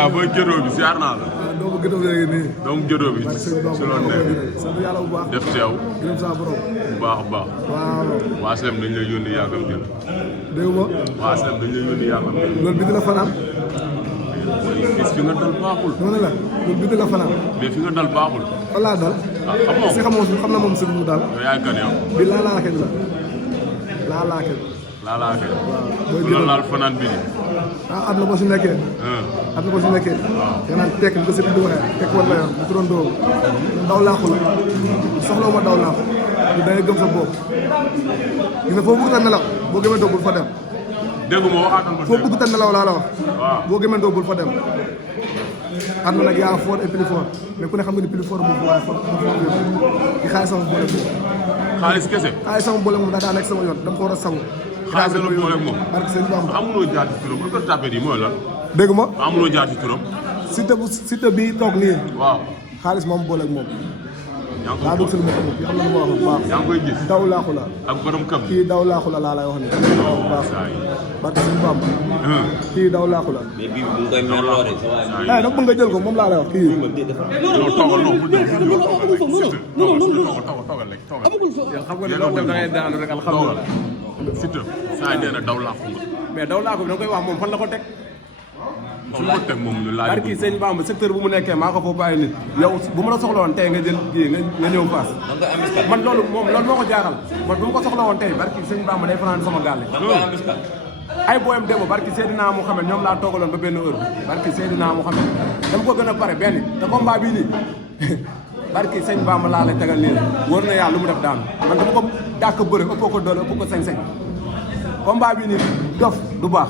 ah booy gëdoo bi ziar naa la. doomu gëdoo bi léegi nii. doomu gëdoo bi. si loolu nekk sant yàlla bu baax. def teew. gërëm saa borom. bu baax a baax. waaw. waa SEM dañ lay yónni yàggam jël. dégg nga. waa SEM dañ lay yónni yàggam jël. loolu bi dina fanaan. gis fi nga dal baaxul. noonu la loolu bi dina fanaan. mais fi nga dal baaxul. fan laa dal. ah xamoo si xamoo xam na moom si mu daal. yow yaay kan yow. bi laalaakel la. laalaakel. laalaakel. waaw bu la laal fanaan bi di. ah at na ko si nekkee. at na ko si nekkee. waaw te naan tekk bi ko si di waxee tekk woon la yoon bu turoon doo daw laaxu la soxla ma daw laaxu da ngay gëm sa bopp gis nga foo bëgg ta nelaw boo gëmentoo bul fa dem dégg ma waxaatal ma foo bëgg ta nelaw laa la wax waaw boo gëmentoo bul fa dem at na nag yaa fort et plus fort mais ku ne xam nga ni plus fort moom waaye fort ki xaalis sama boole moom xaalis kese xaalis sama boole moom daa nekk sama yoon dama ko war a saw xaalis la boole moom barke sëñ Bamba amuloo jaar ci turam lu tapé yi mooy lan dégg ma amuloo jaar ci turam Siteu bi toog nii waaw xaalis moom boole ak moom yaa ngi daa dugg si lu ma xamul xam na lu ma wax bu baax yaa ngi koy gis daw laaxu la ak borom kam kii daw laaxu la laa lay wax ni bu baax barke suñu Bamba kii daw laaxu la mais bii bu koy merloo de sa waay. nag mën nga jël ko moom laa lay wax kii non toogal non bu jël toogal rek toogal xam nga ne loolu da ngay daanu rek alhamdulilah. Siteu saa nee na daw laaxu nga mais daw laa ko bi da nga koy wax moom fan la ko teg. su ko teg moom ñu laaj barki sëñ Bamba secteur bu mu nekkee maa ko foofu bàyyi nit yow bu ma la soxla woon tey nga jël kii nga ñëw paas man loolu moo ko jaaxal man bu ma ko soxla woon tey barki sëñ Bamba day fanaan sama gaale ay booyam démb barki Seydina Mouhamed ñoom laa toogaloon ba benn heure bi barki Seydina Mouhamed dama ko gën a pare benn te combat bii nii barki sëñ Bamba laa lay tegal nii la wóor na yàlla lu mu def daanu man dama ko dàkk bëre ëppoo ko doole ëppoo ko sañ-sañ combat bii nii dof du baax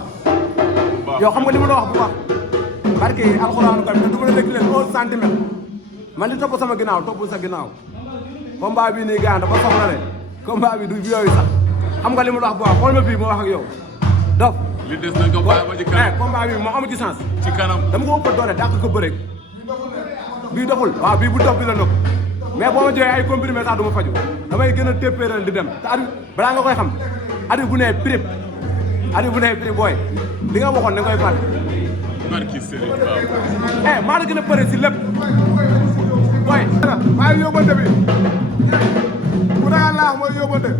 yow xam nga li ma la wax bu baax barke alxuraanu karim du ma la dégg leen 1 centimètre man li topp sama ginnaaw topp sa ginnaaw combat bii nii gars dafa soxla ne combat bi du yooyu sax xam nga li ma la wax bu baax xool ma fii ma wax ak yow dof li des nañ ko bàyyi ba ci kanam combat bi moo amu ci sens ci kanam dama ko ëpp doole dàq ko bëre bii doful waaw bii bu dof bi la nëpp mais boo ma joxee ay comprimé sax du ma faju damay gën a téppéeral di dem te at balaa nga koy xam at bu nee prip at bu nee prip booy li nga waxoon da nga koy fàtte barki Serigne Ba maa la gën a bëre si lépp booy maa ngi yóbbante bi bu ragal laax mooy yóbbante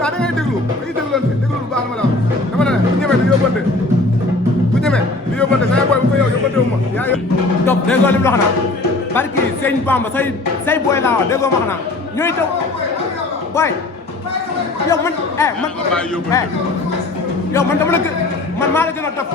da ngay déglu dañuy déglu déglu lu baax ma la wax dama ne bu ñemee di yóbbante bu ñemee di yóbbante sa boy bu ko yow yóbbante wu ma yaa top déggoo li mu wax naa barki sëñ Bamba say booy laa wax déggoo ma wax naa ñooy taw booy yow man yow man dama la gën man maa la gën a topp